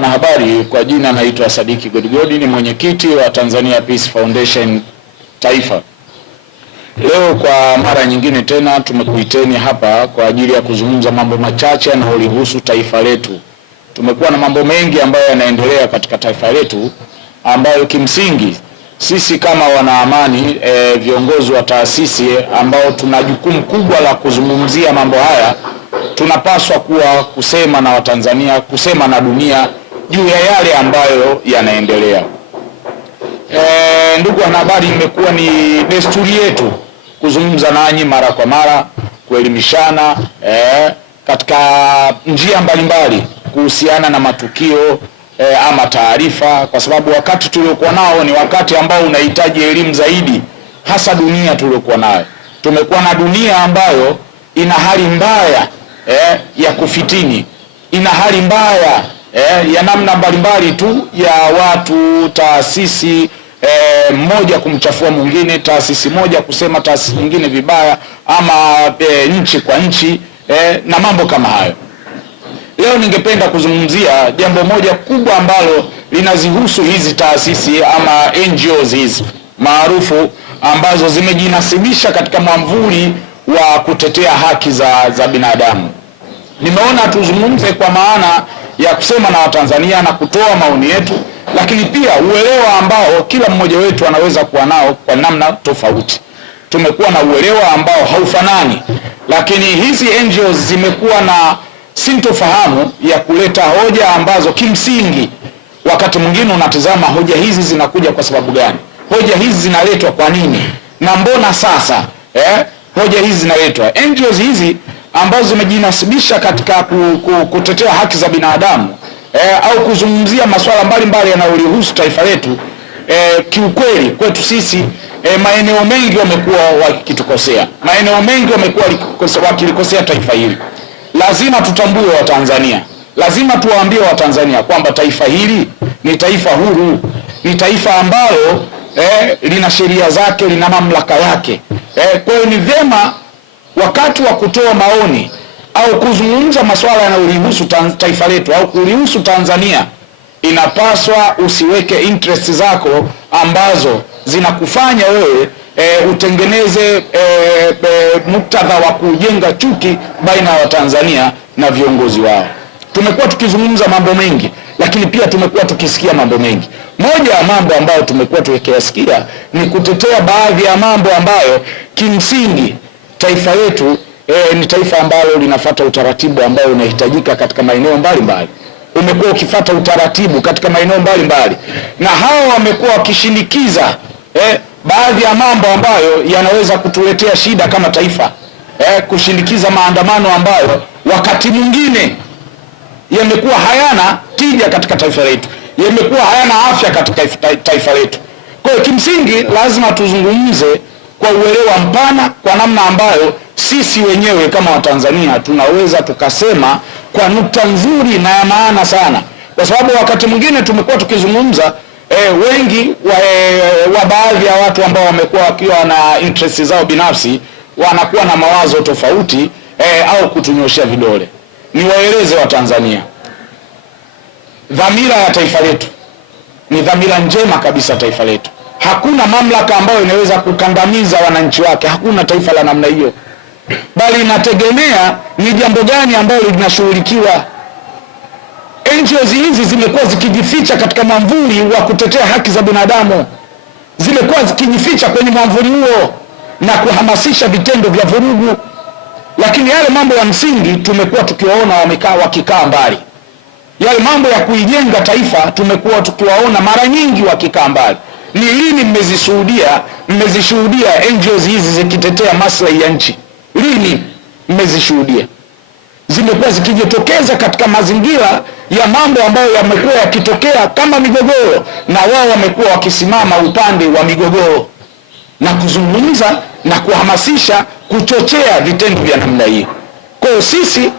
Na habari, kwa jina naitwa Sadiki Godigodi, ni mwenyekiti wa Tanzania Peace Foundation Taifa. Leo kwa mara nyingine tena tumekuiteni hapa kwa ajili ya kuzungumza mambo machache yanayohusu taifa letu. Tumekuwa na mambo mengi ambayo yanaendelea katika taifa letu ambayo kimsingi sisi kama wanaamani, viongozi wa taasisi ambao tuna jukumu kubwa la kuzungumzia mambo haya, tunapaswa kuwa kusema na Watanzania, kusema na dunia juu ya yale ambayo yanaendelea. Ndugu wanahabari, imekuwa ni desturi yetu kuzungumza nanyi mara kwa mara, kuelimishana katika njia mbalimbali kuhusiana na matukio ama taarifa, kwa sababu wakati tuliokuwa nao ni wakati ambao unahitaji elimu zaidi, hasa dunia tuliokuwa nayo. Tumekuwa na dunia ambayo ina hali mbaya ya kufitini, ina hali mbaya ya namna mbalimbali tu ya watu, taasisi mmoja kumchafua mwingine, taasisi moja kusema taasisi nyingine vibaya, ama nchi kwa nchi na mambo kama hayo. Leo ningependa kuzungumzia jambo moja kubwa ambalo linazihusu hizi taasisi ama NGOs hizi maarufu ambazo zimejinasibisha katika mwamvuli wa kutetea haki za binadamu. Nimeona tuzungumze kwa maana ya kusema na Watanzania na kutoa maoni yetu, lakini pia uelewa ambao kila mmoja wetu anaweza kuwa nao kwa namna tofauti. Tumekuwa na uelewa ambao haufanani, lakini hizi NGOs zimekuwa na sintofahamu ya kuleta hoja ambazo kimsingi wakati mwingine unatazama hoja hizi zinakuja kwa sababu gani? Hoja hizi zinaletwa kwa nini? Na mbona sasa hoja hizi zinaletwa? NGOs hizi ambazo zimejinasibisha katika kutetea haki za binadamu au kuzungumzia masuala mbalimbali yanayohusu taifa letu, kiukweli kwetu sisi maeneo mengi wamekuwa wakitukosea. Maeneo mengi wamekuwa wakilikosea taifa hili. Lazima tutambue Watanzania, lazima tuwaambie Watanzania kwamba taifa hili ni taifa huru, ni taifa ambalo lina sheria zake, lina mamlaka yake. Kwa hiyo ni vyema wakati wa kutoa maoni au kuzungumza masuala yanayohusu taifa letu au kuhusu Tanzania, inapaswa usiweke interest zako ambazo zinakufanya wewe utengeneze muktadha wa kujenga chuki baina ya Watanzania na viongozi wao. Tumekuwa tukizungumza mambo mengi, lakini pia tumekuwa tukisikia mambo mengi. Moja ya mambo ambayo tumekuwa tukiyasikia ni kutetea baadhi ya mambo ambayo kimsingi taifa letu ni taifa ambalo linafuata utaratibu ambao unahitajika katika maeneo mbalimbali. Umekuwa ukifuata utaratibu katika maeneo mbalimbali, na hao wamekuwa wakishinikiza baadhi ya mambo ambayo yanaweza kutuletea shida kama taifa, kushinikiza maandamano ambayo wakati mwingine yamekuwa hayana tija katika taifa letu, yamekuwa hayana afya katika taifa letu. Kwa hiyo kimsingi lazima tuzungumze kwa uelewa mpana, kwa namna ambayo sisi wenyewe kama Watanzania tunaweza tukasema kwa nukta nzuri na ya maana sana, kwa sababu wakati mwingine tumekuwa tukizungumza wengi wa baadhi ya watu ambao wamekuwa wakiwa na interest zao binafsi wanakuwa na mawazo tofauti au kutunyoshia vidole. Niwaeleze Watanzania, dhamira ya taifa letu ni dhamira njema kabisa. Taifa letu hakuna mamlaka ambayo inaweza kukandamiza wananchi wake, hakuna taifa la namna hiyo, bali inategemea ni jambo gani ambalo linashughulikiwa. NGOs hizi zimekuwa zikijificha katika mwamvuli wa kutetea haki za binadamu, zimekuwa zikijificha kwenye mwamvuli huo na kuhamasisha vitendo vya vurugu, lakini yale mambo ya msingi tumekuwa tukiwaona wakikaa mbali. Yale mambo ya kuijenga taifa tumekuwa tukiwaona mara nyingi wakikaa mbali. Ni lini mmezishuhudia NGOs hizi zikitetea maslahi ya nchi? Lini mmezishuhudia? Zimekuwa zikijitokeza katika mazingira ya mambo ambayo yamekuwa yakitokea kama migogoro, na wao wamekuwa wakisimama upande wa migogoro na kuzungumza na kuhamasisha, kuchochea vitendo vya namna hii. Kwa hiyo sisi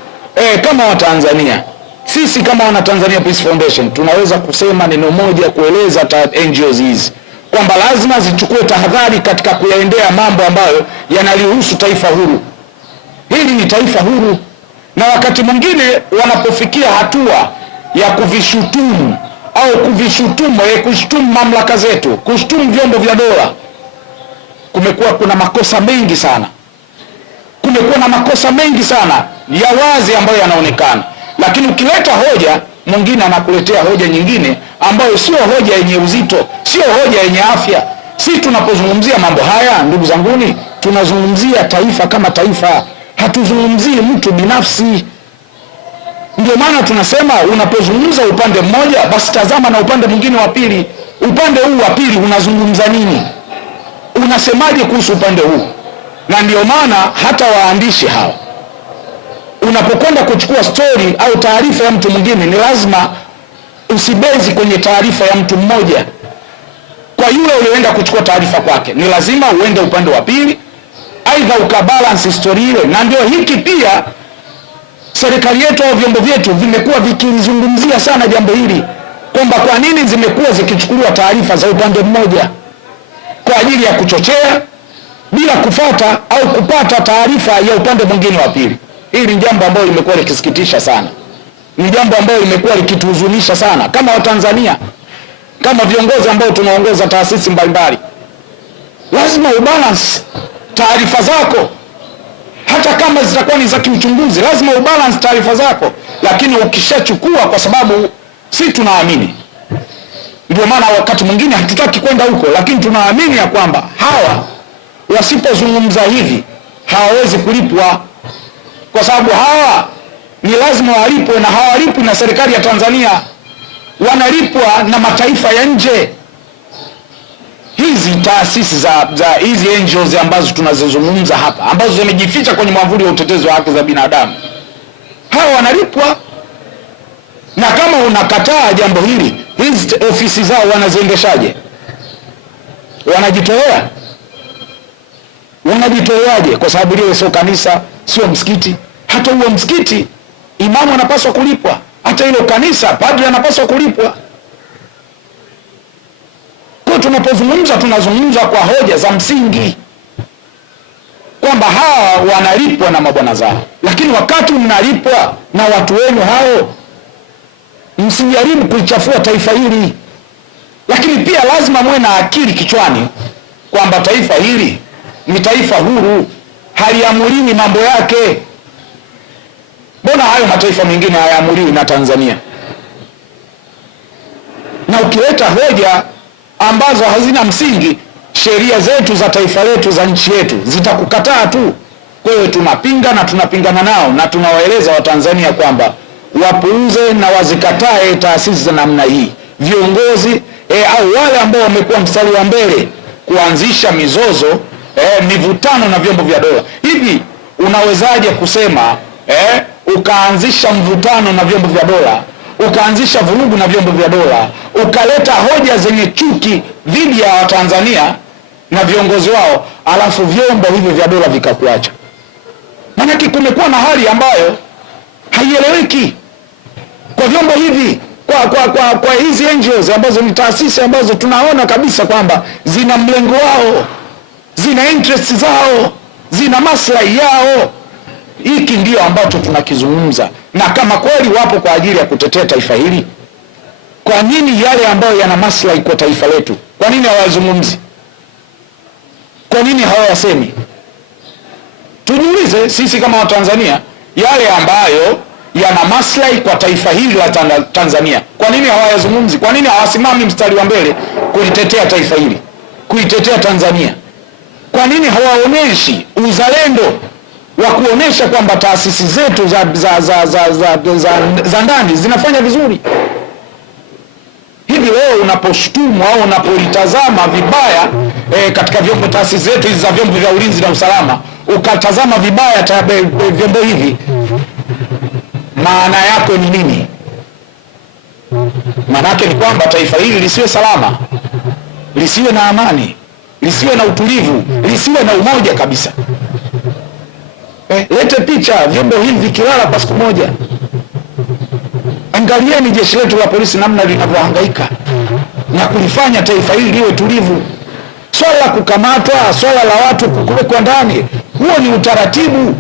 kama Watanzania, sisi kama wana Tanzania Peace Foundation tunaweza kusema neno moja kueleza NGOs hizi kwamba lazima zichukue tahadhari katika kuyaendea mambo ambayo yanalihusu taifa huru. Hili ni taifa huru, na wakati mwingine wanapofikia hatua ya kuvishutumu au kushutumu mamlaka zetu, kushutumu vyombo vya dola, kuna makosa mengi sana. Kumekuwa na makosa mengi sana ya wazi ambayo yanaonekana, lakini ukileta hoja, mwingine anakuletea hoja nyingine ambayo sio hoja yenye uzito, sio hoja yenye afya. Si tunapozungumzia mambo haya, ndugu zanguni, tunazungumzia taifa kama taifa, hatuzungumzii mtu binafsi. Ndio maana tunasema unapozungumza upande mmoja, basi tazama na upande mwingine wa pili. Upande huu wa pili unazungumza nini? Unasemaje kuhusu upande huu? Na ndio maana hata waandishi hao, unapokwenda kuchukua story au taarifa ya mtu mwingine, ni lazima usibezi kwenye taarifa ya mtu mmoja. Kwa yule ulioenda kuchukua taarifa kwake, ni lazima uende upande wa pili, aidha ukabalance story ile. Na ndio hiki pia serikali yetu au vyombo vyetu vimekuwa vikizungumzia sana jambo hili, kwamba kwa nini zimekuwa zikichukuliwa taarifa za upande mmoja kwa ajili ya kuchochea bila kufuata au kupata taarifa ya upande mwingine wa pili. Hili ni jambo ambalo limekuwa likisikitisha sana, ni jambo ambalo limekuwa likituhuzunisha sana kama Watanzania, kama viongozi ambao tunaongoza taasisi mbalimbali. Lazima ubalance taarifa zako, hata kama zitakuwa ni za kiuchunguzi, lazima ubalance taarifa zako. Lakini ukishachukua, kwa sababu si tunaamini, ndio maana wakati mwingine hatutaki kwenda huko, lakini tunaamini ya kwamba hawa wasipozungumza hivi hawawezi kulipwa, kwa sababu hawa ni lazima walipwe, na hawalipwi na serikali ya Tanzania, wanalipwa na mataifa ya nje. Hizi taasisi za hizi NGOs ambazo tunazozungumza hapa, ambazo zimejificha kwenye mwavuli wa utetezi wa haki za binadamu, hawa wanalipwa. Na kama unakataa jambo hili, hizi ofisi zao wanaziendeshaje? Wanajitoleaje? Kwa sababu lile sio kanisa, sio msikiti. Hata huo msikiti imamu anapaswa kulipwa, hata hilo kanisa padri anapaswa kulipwa. Kwa tunapozungumza, tunazungumza kwa hoja za msingi kwamba hawa wanalipwa na mabwana zao. Lakini wakati mnalipwa na watu wenu hao, msijaribu kulichafua taifa hili. Lakini pia lazima muwe na akili kichwani kwamba taifa hili ni taifa huru, haliamuliwi mambo yake. Mbona hayo mataifa mengine hayaamuliwi na Tanzania? Na ukileta hoja ambazo hazina msingi, sheria zetu za taifa letu, za nchi yetu, zitakukataa tu. Kwa hiyo tunapinga na tunapingana nao, na tunawaeleza Watanzania kwamba wapuuze na wazikatae taasisi za namna hii, viongozi au wale ambao wamekuwa mstari wa mbele kuanzisha mizozo, mivutano na vyombo vya dola. Hivi unawezaje kusema ukaanzisha mvutano na vyombo vya dola, ukaanzisha vurugu na vyombo vya dola, ukaleta hoja zenye chuki dhidi ya Watanzania na viongozi wao, alafu vyombo hivyo vya dola vikakuacha? Maanake kumekuwa na hali ambayo haieleweki kwa vyombo hivi, kwa hizi NGOs ambazo ni taasisi ambazo tunaona kabisa kwamba zina mlengo wao, zina interest zao, zina maslahi yao. Hiki ndio ambacho tunakizungumza. Na kama kweli wapo kwa ajili ya kutetea taifa hili, kwa nini yale ambayo yana maslahi kwa taifa letu, kwa nini hawazungumzi? Kwa nini hawayasemi? Tujiulize sisi kama Watanzania, yale ambayo yana maslahi kwa taifa hili la Tanzania, kwa nini hawayazungumzi? Kwa nini hawasimami mstari wa mbele kulitetea taifa hili, kuitetea Tanzania? Kwa nini hawaoneshi uzalendo wa kuonesha kwamba taasisi zetu za ndani zinafanya vizuri? Hivi leo unaposhtumu au unapolitazama vibaya katika vyombo, taasisi zetu hizi za vyombo vya ulinzi na usalama, ukatazama vibaya vyombo hivi, maana yako ni nini? Maana yake ni kwamba taifa hili lisiwe salama, lisiwe na amani, lisiwe na utulivu, lisiwe na umoja kabisa. Lete picha vyombo hivi vikilala kwa siku moja. Angalieni jeshi letu la polisi namna linavyohangaika na kulifanya taifa hili liwe tulivu. Swala la kukamatwa, swala la watu kuwekwa ndani, huo ni utaratibu.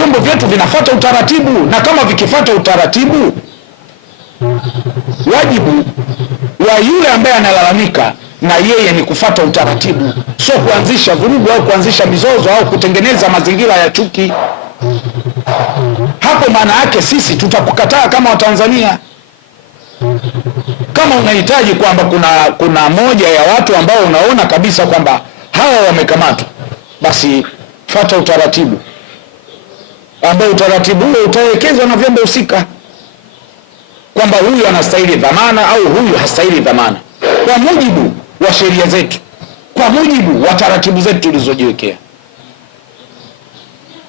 vyombo vyetu vinafuata utaratibu, na kama vikifuata utaratibu, wajibu wa yule ambaye analalamika na yeye ni kufuata utaratibu, sio kuanzisha vurugu au kuanzisha mizozo au kutengeneza mazingira ya chuki. Hapo maana yake sisi tutakukataa kama Watanzania. Kama unahitaji kwamba kuna moja ya watu ambao unaona kabisa kwamba hawa wamekamatwa, basi fuata utaratibu ambao utaratibu huo utaelekezwa na vyombo husika kwamba huyu anastahili dhamana au huyu hastahili dhamana, kwa mujibu wa sheria zetu, kwa mujibu wa taratibu zetu tulizojiwekea.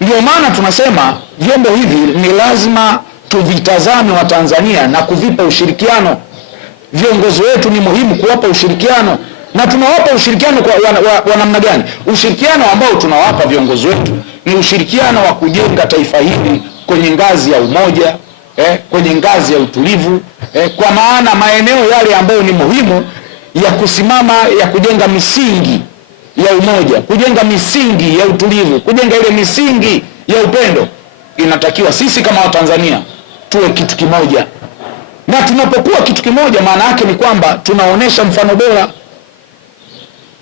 Ndio maana tunasema vyombo hivi ni lazima tuvitazame wa Tanzania na kuvipa ushirikiano. Viongozi wetu ni muhimu kuwapa ushirikiano, na tunawapa ushirikiano kwa namna gani? Ushirikiano ambao tunawapa viongozi wetu ni ushirikiano wa kujenga taifa hili kwenye ngazi ya umoja, kwenye ngazi ya utulivu, kwa maana maeneo yale ambayo ni muhimu ya kusimama, ya kujenga misingi ya umoja, kujenga misingi ya utulivu, kujenga ile misingi ya upendo, inatakiwa sisi kama Watanzania tuwe kitu kimoja. Na tunapokuwa kitu kimoja, maana yake ni kwamba tunaonesha mfano bora,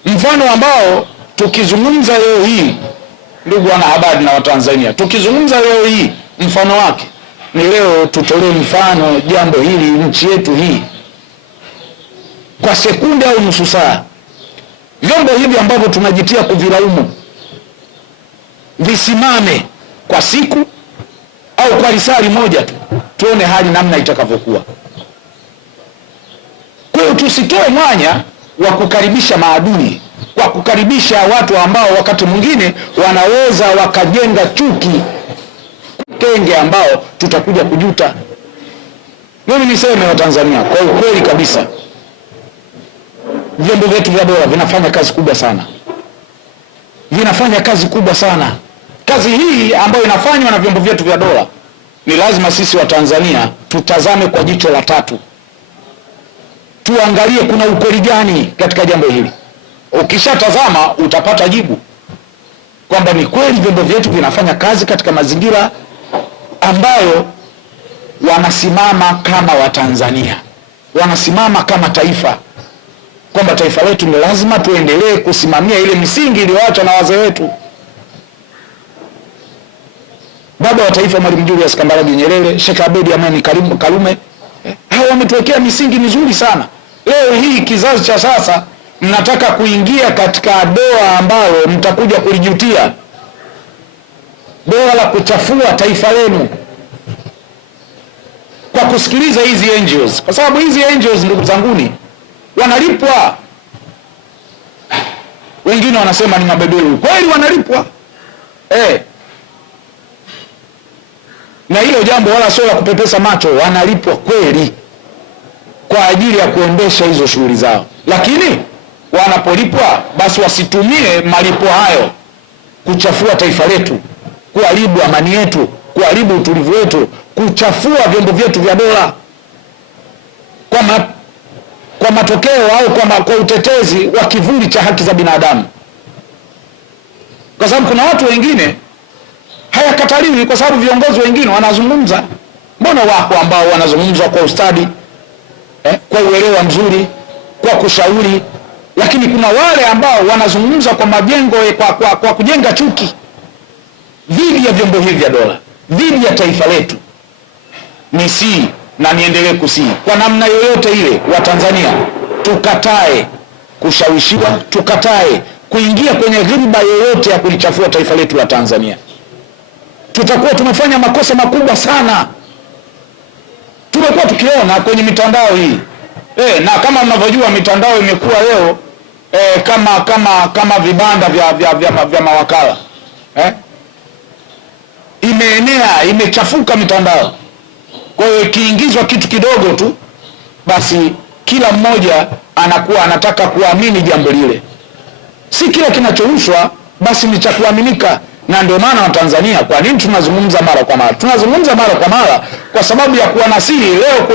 mfano ambao tukizungumza leo hii, ndugu wanahabari na Watanzania, tukizungumza leo hii mfano wake ni leo tutolee mfano jambo hili, nchi yetu hii, kwa sekunde au nusu saa. Vyombo hivi ambavyo tunajitia kuvilaumu visimame kwa siku au kwa risali moja tu, tuone hali namna itakavyokuwa. Kwa hiyo tusitoe mwanya wa kukaribisha maadui, kwa kukaribisha watu ambao wakati mwingine wanaweza wakajenga chuki, kenge ambao tutakuja kujuta. Mimi niseme Watanzania kwa ukweli kabisa, vyombo vyetu vya dola vinafanya kazi kubwa sana, vinafanya kazi kubwa sana. Kazi hii ambayo inafanywa na vyombo vyetu vya dola ni lazima sisi Watanzania tutazame kwa jicho la tatu, tuangalie kuna ukweli gani katika jambo hili. Ukishatazama utapata jibu kwamba ni kweli vyombo vyetu vinafanya kazi katika mazingira ambayo wanasimama kama Watanzania, wanasimama kama taifa, kwamba taifa letu ni lazima tuendelee kusimamia ile misingi iliyoachwa na wazee wetu. Baba wa taifa Mwalimu Julius Kambarage Nyerere, Sheikh Abeid Amani Karume, hao wametuwekea misingi mizuri sana. Leo hii kizazi cha sasa mnataka kuingia katika doa ambalo mtakuja kulijutia, doa la kuchafua taifa lenu kwa kusikiliza hizi NGOs, kwa sababu hizi NGOs, ndugu zanguni, wanalipwa. Wengine wanasema ni mabeberu, kweli wanalipwa na hilo jambo wala sio la kupepesa macho, wanalipwa kweli kwa ajili ya kuendesha hizo shughuli zao. Lakini wanapolipwa, basi wasitumie malipo hayo kuchafua taifa letu, kuharibu amani yetu, kuharibu utulivu wetu, kuchafua vyombo vyetu vya dola kwa matokeo au kwa utetezi wa kivuli cha haki za binadamu. Kwa sababu kuna watu wengine hayakataliwi, kwa sababu viongozi wengine wanazungumza. Mbona wako ambao wanazungumza kwa ustadi, kwa uelewa mzuri, kwa kushauri, lakini kuna wale ambao wanazungumza kwa majengo, kwa kujenga chuki dhidi ya vyombo hivi vya dola, dhidi ya taifa letu. Nisii na niendelee kusii kwa namna yoyote ile, wa Tanzania tukatae kushawishiwa, tukatae kuingia kwenye ghiriba yoyote ya kulichafua taifa letu la Tanzania. Tutakuwa tumefanya makosa makubwa sana. Tumekuwa tukiona kwenye mitandao hii na kama mnavyojua mitandao imekuwa leo kama vibanda vya mawakala imeenea, imechafuka mitandao. Kwa hiyo ikiingizwa kitu kidogo tu, basi kila mmoja anakuwa anataka kuamini jambo lile. Si kila kinachorushwa basi ni cha kuaminika. Na ndio maana Watanzania, kwa nini tunazungumza mara kwa mara? Tunazungumza mara kwa mara kwa sababu ya kuwanasihi. Leo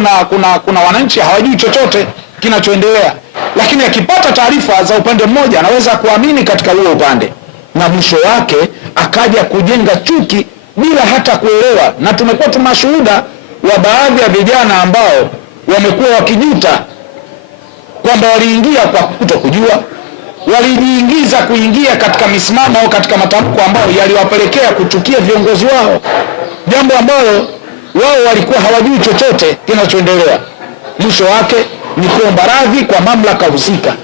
kuna wananchi hawajui chochote kinachoendelea, lakini akipata taarifa za upande mmoja anaweza kuamini katika huo upande, na mwisho wake akaja kujenga chuki bila hata kuelewa, na tumekuwa tumashuhuda wa baadhi ya vijana ambao wamekuwa wakijuta kwamba waliingia kwa kutokujua, walijiingiza kuingia katika misimamo au katika matamko ambayo yaliwapelekea kuchukia viongozi wao, jambo ambalo wao walikuwa hawajui chochote kinachoendelea. Mwisho wake ni kuomba radhi kwa mamlaka husika,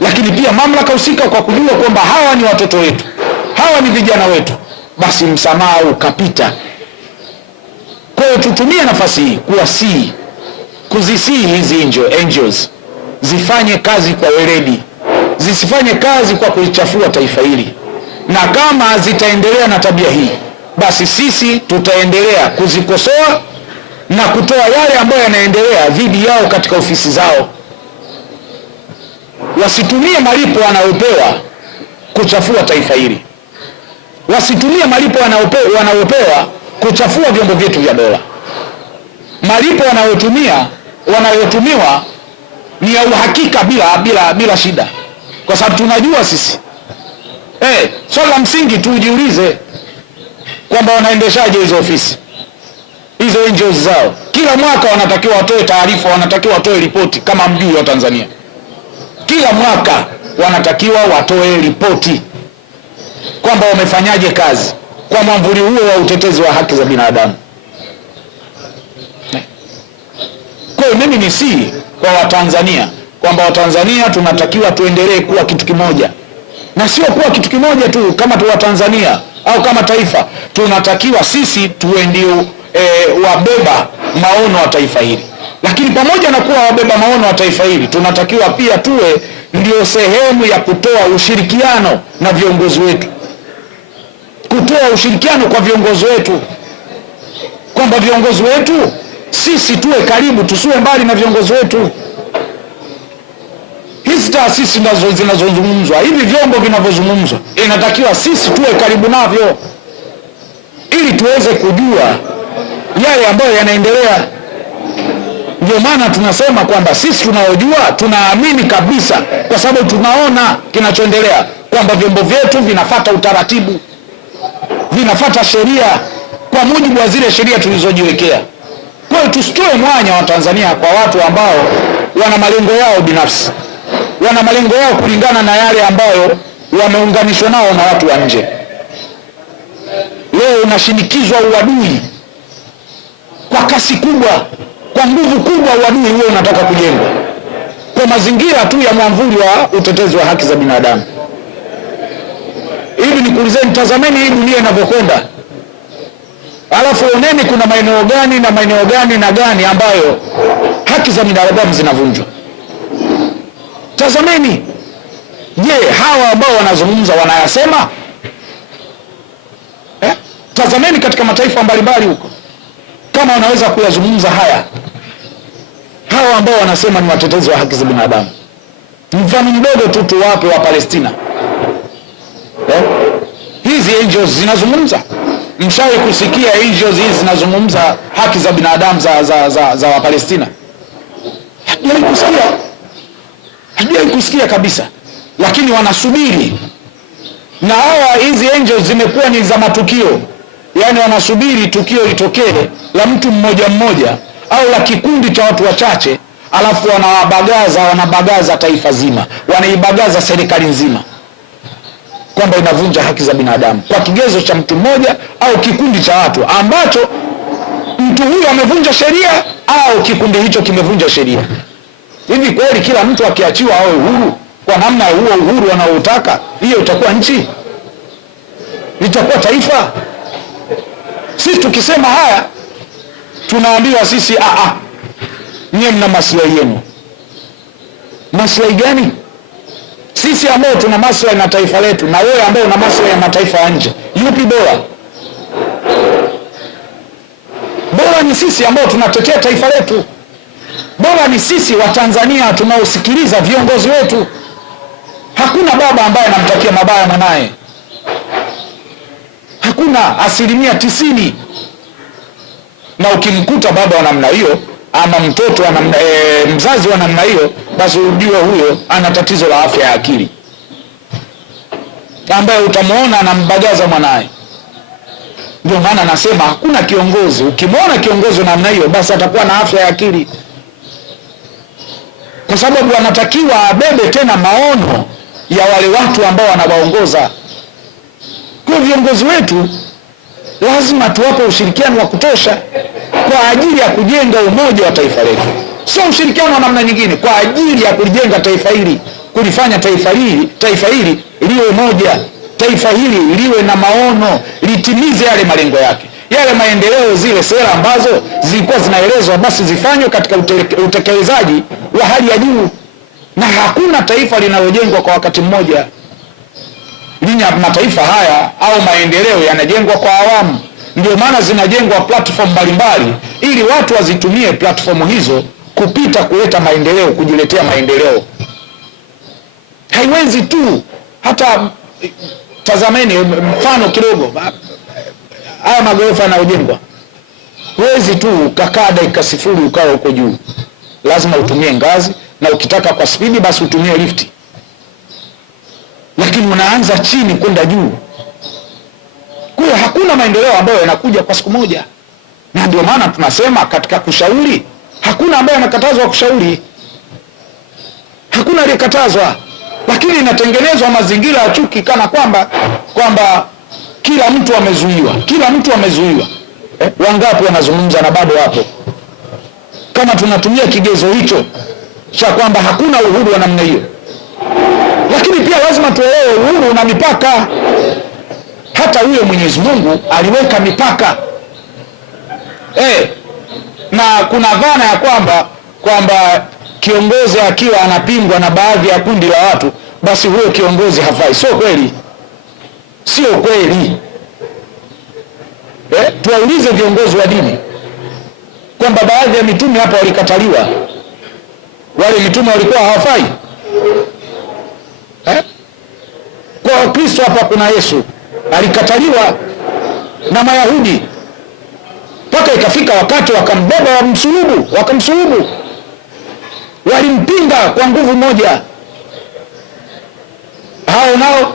lakini pia mamlaka husika kwa kujua kwamba hawa ni watoto wetu, hawa ni vijana wetu, basi msamaha ukapita. Kwa hiyo tutumie nafasi hii kuwasihi, kuzisihi hizi angels zifanye kazi kwa weledi, zisifanye kazi kwa kulichafua taifa hili, na kama zitaendelea na tabia hii, basi sisi tutaendelea kuzikosoa na kutoa yale ambayo yanaendelea dhidi yao katika ofisi zao. Wasitumie malipo wanayopewa kuchafua taifa hili, wasitumie malipo wanayopewa kuchafua vyombo vyetu vya dola. Malipo wanayotumiwa ni ya uhakika bila shida, kwa sababu tunajua sisi swala la msingi tujiulize kwamba wanaendeshaje hizo ofisi, hizo angels zao. Kila mwaka wanatakiwa watoe taarifa, wanatakiwa watoe ripoti kama mjui wa Tanzania. Kila mwaka wanatakiwa watoe ripoti kwamba wamefanyaje kazi kwa mwamvuli huo wa utetezi wa haki za binadamu. Kwa hiyo mimi nisihi kwa Watanzania kwamba Watanzania tunatakiwa tuendelee kuwa kitu kimoja, na sio kuwa kitu kimoja tu kama tu Watanzania au kama taifa. Tunatakiwa sisi tuwe ndio wabeba maono wa taifa hili, lakini pamoja na kuwa wabeba maono wa taifa hili, tunatakiwa pia tuwe ndio sehemu ya kutoa ushirikiano na viongozi wetu, kutoa ushirikiano kwa viongozi wetu, kwamba viongozi wetu sisi tuwe karibu, tusiwe mbali na viongozi wetu. Hizi taasisi zinazozungumzwa, hivi vyombo vinavyozungumzwa, inatakiwa sisi tuwe karibu navyo ili tuweze kujua yale ambayo yanaendelea. Ndio maana tunasema kwamba sisi tunaojua, tunaamini kabisa, kwa sababu tunaona kinachoendelea, kwamba vyombo vyetu vinafuata utaratibu, vinafuata sheria kwa mujibu wa zile sheria tulizojiwekea. Kwa hiyo tusitoe mwanya wa Tanzania kwa watu ambao wana malengo yao binafsi, wana malengo yao kulingana na yale ambayo wameunganishwa nao na watu wa nje. Leo unashinikizwa uadui kwa kasi kubwa, kwa nguvu kubwa. Uadui huo unataka kujengwa kwa mazingira tu ya mwamvuli wa utetezi wa haki za binadamu. Hivi nikuulizeni, tazameni hii dunia inavyokwenda, alafu oneni kuna maeneo gani na maeneo gani na gani ambayo haki za binadamu zinavunjwa. Tazameni, je, hawa ambao wanazungumza wanayasema? Tazameni katika mataifa mbalimbali huko, kama wanaweza kuyazungumza haya, hawa ambao wanasema ni watetezi wa haki za binadamu. Mfano mdogo tu tuwape wa Palestina. Hizi angels zinazungumza. Mshawahi kusikia angels hizi zinazungumza haki za binadamu za wa Palestina? Hatujawahi kusikia kabisa, lakini wanasubiri. Na hawa hizi angels zimekuwa ni za matukio, yaani wanasubiri tukio litokee la mtu mmoja mmoja au la kikundi cha watu wachache, alafu wanabagaza taifa zima, wanaibagaza serikali nzima kwamba inavunja haki za binadamu kwa kigezo cha mtu mmoja au kikundi cha watu ambacho mtu huyu amevunja sheria au kikundi hicho kimevunja sheria. Hivi kweli kila mtu akiachiwa awe uhuru kwa namna huo uhuru wanaoutaka, hiyo itakuwa nchi? Litakuwa taifa? Sisi tukisema haya tunaambiwa sisi nyie mna maslahi yenu. Maslahi gani? Sisi ambao tuna maslahi na taifa letu na wewe ambao una maslahi ya mataifa ya nje, yupi bora? Bora ni sisi ambao tunatetea taifa letu. Bora ni sisi wa Tanzania tunaosikiliza viongozi wetu. Hakuna baba ambaye anamtakia mabaya mwanae, hakuna, 90%. Na ukimkuta baba wa namna hiyo ama mtoto wa namna mzazi wa namna hiyo, basi ujue huyo ana tatizo la afya ya akili, ambaye utamuona anambagaza mwanae. Ndio maana nasema hakuna kiongozi, ukimwona kiongozi namna hiyo, basi atakuwa na afya ya akili, kwa sababu anatakiwa abebe tena maono ya wale watu ambao wanawaongoza. Kwa viongozi wetu lazima tuwape ushirikiano wa kutosha kwa ajili ya kujenga umoja wa taifa letu, sio ushirikiano wa namna nyingine, kwa ajili ya kujenga taifa hili, kulifanya taifa hili liwe moja, taifa hili liwe na maono, litimize yale malengo yake, yale maendeleo, zile sera ambazo zilikuwa zinaelezwa basi zifanywe katika utekelezaji wa hali ya juu. Na hakuna taifa linalojengwa kwa wakati mmoja. Mataifa haya au maendeleo yanajengwa kwa awamu. Ndio maana zinajengwa platform mbalimbali, ili watu wazitumie platform hizo kupita kuleta maendeleo, kujiletea maendeleo. Haiwezi tu, hata tazameni mfano kidogo, haya magorofa yanayojengwa, huwezi tu ukakaa dakika sifuri ukawa huko juu, lazima utumie ngazi, na ukitaka kwa spidi basi utumie lifti, lakini unaanza chini kwenda juu. Kwa hiyo hakuna maendeleo ambayo yanakuja kwa siku moja, na ndio maana tunasema katika kushauri, hakuna ambaye anakatazwa kushauri, hakuna aliyekatazwa, lakini inatengenezwa mazingira ya chuki, kana kwamba kila mtu amezuiwa. Wangapi wanazungumza na bado hapo? Kama tunatumia kigezo hicho cha kwamba hakuna uhuru wa namna hiyo, lakini pia lazima tuelewe uhuru una mipaka. Hata huyo Mwenyezi Mungu aliweka mipaka. Na kuna dhana ya kwamba kiongozi akiwa anapingwa na baadhi ya kundi la watu, basi huyo kiongozi hafai. Sio kweli. Tuwaulize viongozi wa dini kwamba baadhi ya mitume hapa walikataliwa. Wale mitume walikuwa hawafai? Kwa Wakristo hapa kuna Yesu alikataliwa na Mayahudi, mpaka ikafika wakati wakambeba wakamsulubu, walimpinga kwa nguvu moja. Hao nao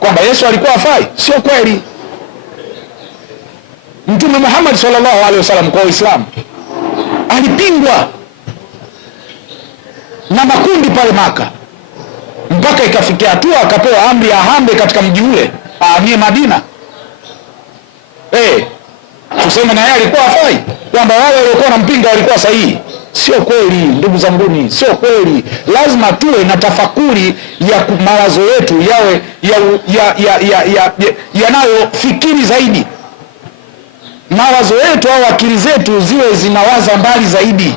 kwamba Yesu alikuwa hafai? Sio kweli. Mtume Muhammad sallallahu alaihi wasallam kwa Uislamu alipingwa na makundi pale Maka, mpaka ikafikia hatua akapewa amri ya ahambe katika mji ule, ahamie Madina. Tuseme na yeye alikuwa hafai, kwamba wale waliokuwa wanampinga walikuwa sahihi? Sio kweli, ndugu zanguni, sio kweli. Lazima tuwe na tafakuri ya mawazo yetu yawe yanayofikiri zaidi, mawazo yetu au akili zetu ziwe zinawaza mbali zaidi.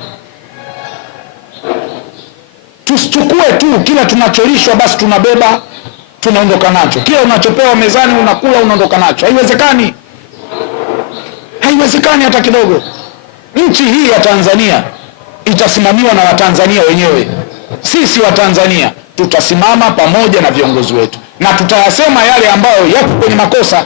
Tusichukue tu kila tunacholishwa basi tunabeba tunaondoka nacho, kila unachopewa mezani unakula unaondoka nacho. Haiwezekani hata kidogo. Nchi hii ya Tanzania itasimamiwa na Watanzania wenyewe. Sisi Watanzania tutasimama pamoja na viongozi wetu, na tutayasema yale ambayo yako kwenye makosa.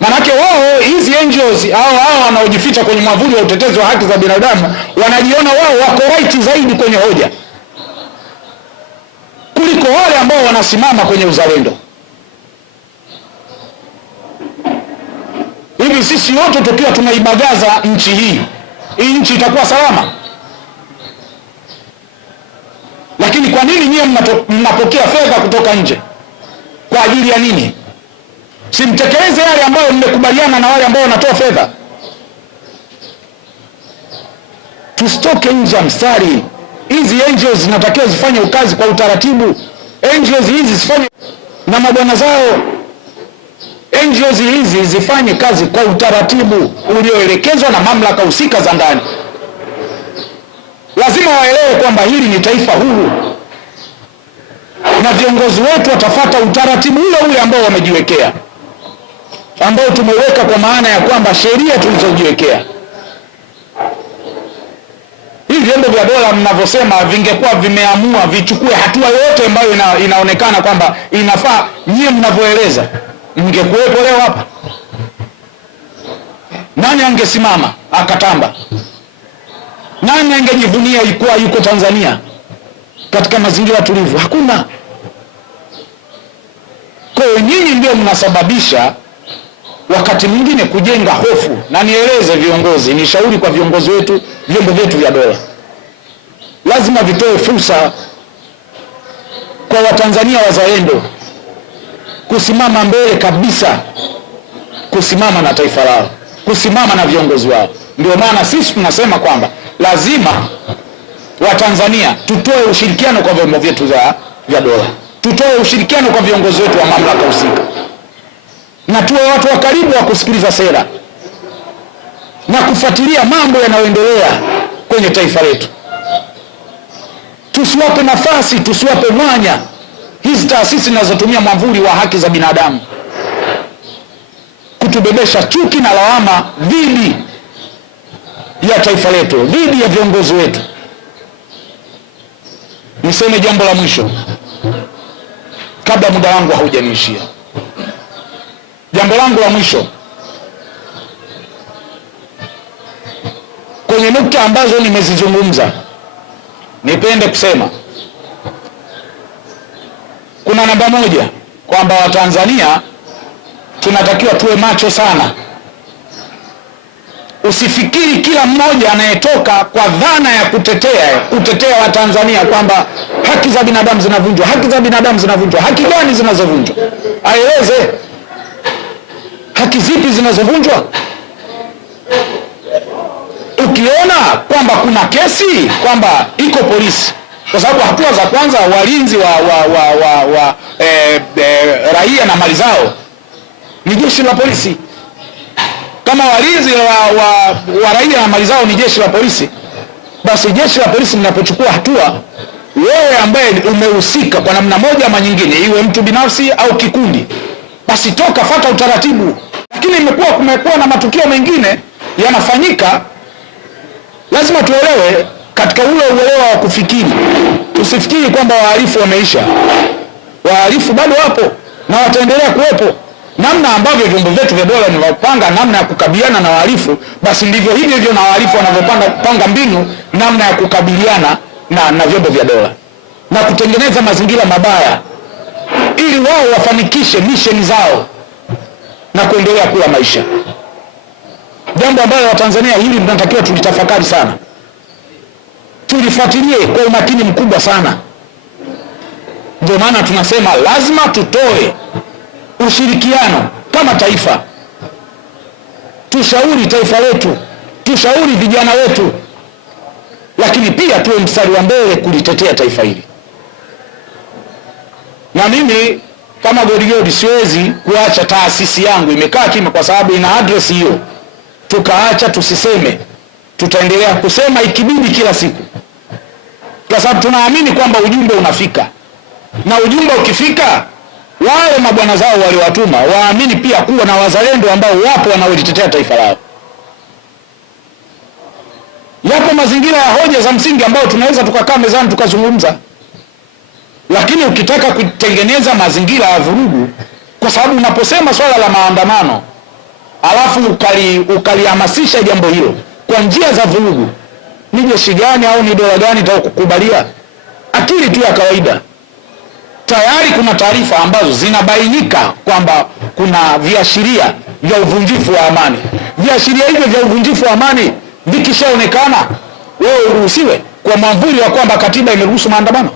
Manake wao, hizi NGOs hao wanaojificha kwenye mwavuli wa utetezi wa haki za binadamu, wanajiona wao wako right zaidi kwenye hoja kuliko wale ambao wanasimama kwenye uzalendo. Hivi sisi wote tukiwa tunaibagaza nchi hii nchi itakuwa salama? Lakini kwa nini nyie mnapokea fedha kutoka nje? Kwa ajili ya nini? Simtekeleze yale ambayo mmekubaliana na wale ambao wanatoa fedha. Tusitoke nje ya mstari. Hizi NGOs zinatakiwa zifanye ukazi kwa utaratibu. NGOs hizi zifanye na mabwana zao. NGOs hizi zifanye kazi kwa utaratibu ulioelekezwa na mamlaka husika za ndani. Lazima waelewe kwamba hili ni taifa huru, na viongozi wetu watafuata utaratibu ule ambao wamejiwekea, ambao tumeweka, kwa maana ya kwamba sheria tulizojiwekea. Hivi vyombo vya dola mnavyosema vingekuwa vimeamua vichukue hatua yote ambayo inaonekana kwamba inafaa, nyie mnavyoeleza, mngekuwepo leo hapa? Nani angesimama akatamba? Nani angejivunia yuko Tanzania katika mazingira tulivu? Hakuna. Kwa hiyo nyinyi ndio mnasababisha wakati mwingine kujenga hofu. Na nieleze viongozi, ni shauri kwa viongozi wetu, vyombo vyetu vya dola lazima vitoe fursa kwa Watanzania wazalendo kusimama mbele kabisa, kusimama na taifa lao, kusimama na viongozi wao. Ndio maana sisi tunasema kwamba lazima Watanzania tutoe ushirikiano kwa vyombo vyetu vya dola, tutoe ushirikiano kwa viongozi wetu wa mamlaka husika, na tuwe watu wa karibu wa kusikiliza sera na kufuatilia mambo yanayoendelea kwenye taifa letu. Tusiwape nafasi, tusiwape mwanya hizi taasisi zinazotumia mwavuli wa haki za binadamu kutubebesha chuki na lawama dhidi ya taifa letu, dhidi ya viongozi wetu. Niseme jambo la mwisho kabla muda wangu haujaniishia. Jambo langu la mwisho kwenye nukta ambazo nimezizungumza, nipende kusema kuna namba moja, kwamba Watanzania tunatakiwa tuwe macho sana. Usifikiri kila mmoja anayetoka kwa dhana ya kutetea Watanzania kwamba haki za binadamu zinavunjwa. Haki za binadamu zinavunjwa? Haki gani zinazovunjwa? Aeleze haki zipi zinazovunjwa. Ukiona kwamba kuna kesi kwamba iko polisi, kwa sababu hatua za kwanza walinzi wa raia na mali zao ni jeshi la polisi. Kama walinzi wa raia na mali zao ni jeshi la polisi, basi jeshi la polisi linapochukua hatua, wewe ambaye umehusika kwa namna moja ama nyingine, iwe mtu binafsi au kikundi, basi toka, fuata utaratibu. Lakini kumekuwa na matukio mengine yanafanyika. Lazima tuelewe katika ule uelewa wa kufikiri. Tusifikiri kwamba wahalifu wameisha. Wahalifu bado wapo na wataendelea kuwepo. Namna ambavyo vyombo vyetu vya dola vinavyopanga namna ya kukabiliana na wahalifu, basi ndivyo hivyo na wahalifu wanavyopanga mbinu namna ya kukabiliana na vyombo vya dola na kutengeneza mazingira mabaya ili wao wafanikishe misheni zao na kuendelea kula maisha. Jambo ambalo Watanzania hili tunatakiwa tulitafakari sana, tulifuatilie kwa umakini mkubwa sana. Ndio maana tunasema lazima tutoe ushirikiano kama taifa, tushauri taifa letu, tushauri vijana wetu, lakini pia tuwe mstari wa mbele kulitetea taifa hili. Na mimi kama Godigodi siwezi kuacha taasisi yangu imekaa kimya kwa sababu ina address hiyo. Tukaacha tusiseme, tutaendelea kusema ikibidi kila siku, kwa sababu tunaamini kwamba ujumbe unafika, na ujumbe ukifika, wale mabwana zao waliowatuma waamini pia kuwa na wazalendo ambao wapo wanaolitetea taifa lao. Yapo mazingira ya hoja za msingi ambao tunaweza tukakaa mezani tukazungumza, lakini ukitaka kutengeneza mazingira ya vurugu, kwa sababu unaposema swala la maandamano alafu ukalihamasisha jambo hilo kwa njia za vurugu, ni jeshi gani au ni dola gani itakukubalia? Akili tu ya kawaida. Tayari kuna taarifa ambazo zinabainika kwamba kuna viashiria vya uvunjifu wa amani. Viashiria hivyo vya uvunjifu wa amani vikishaonekana, wewe uruhusiwe kwa mwavuli wa kwamba katiba imeruhusu maandamano?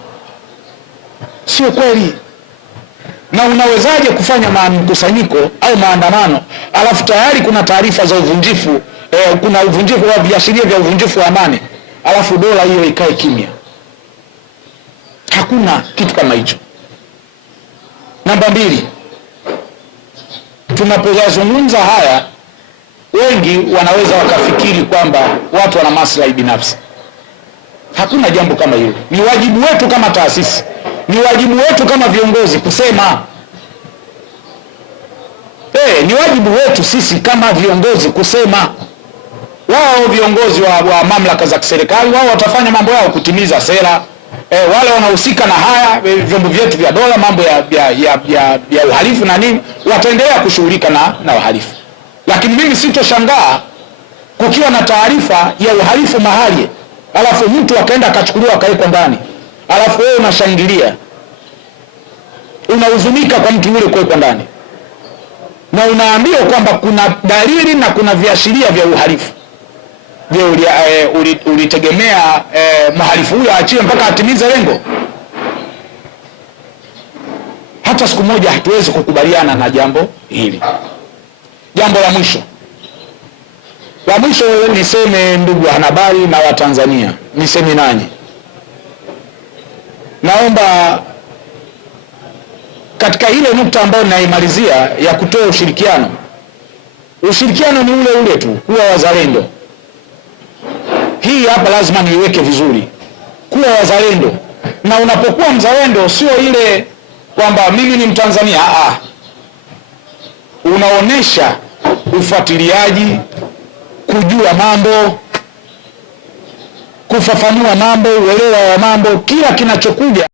Sio kweli. Na unawezaje kufanya mkusanyiko au maandamano alafu tayari kuna taarifa za uvunjifu, kuna uvunjifu wa viashiria vya uvunjifu wa amani, alafu dola hiyo ikae kimya? Hakuna kitu kama hicho. Namba 2, tunapozungumza haya, wengi wanaweza wakafikiri kwamba watu wana maslahi binafsi. Hakuna jambo kama hilo. Ni wajibu wetu kama taasisi, ni wajibu wetu kama viongozi kusema. Ni wajibu wetu sisi kama viongozi kusema. Wao viongozi wa mamlaka za kiserikali, wao watafanya mambo yao kutimiza sera. Wale wanahusika na haya vyombo vyetu vya dola, mambo ya uhalifu na nini, wataendelea kushughulika na uhalifu. Lakini mimi sitoshangaa kukiwa na taarifa ya uhalifu mahali, alafu mtu akaenda akachukuliwa akawekwa ndani, alafu wewe unashangilia, unahuzunika kwa mtu yule kuwekwa ndani. na unaambiwa kwamba kuna dalili na kuna viashiria vya uhalifu, je, ulitegemea mhalifu huyo aachiwe mpaka atimize lengo? Hata siku moja hatuwezi kukubaliana na jambo hili. Jambo la mwisho niseme, ndugu wanahabari na Watanzania, niseme nanyi, naomba katika ile nukta ambayo ninaimalizia ya kutoa ushirikiano ni ule ule tu, kuwa wazalendo. Hii hapa lazima niiweke vizuri, kuwa wazalendo. Na unapokuwa mzalendo sio ile kwamba mimi ni Mtanzania, unaonesha ufuatiliaji, kujua mambo, kufafanua mambo, uelewa wa mambo, kila kinachokuja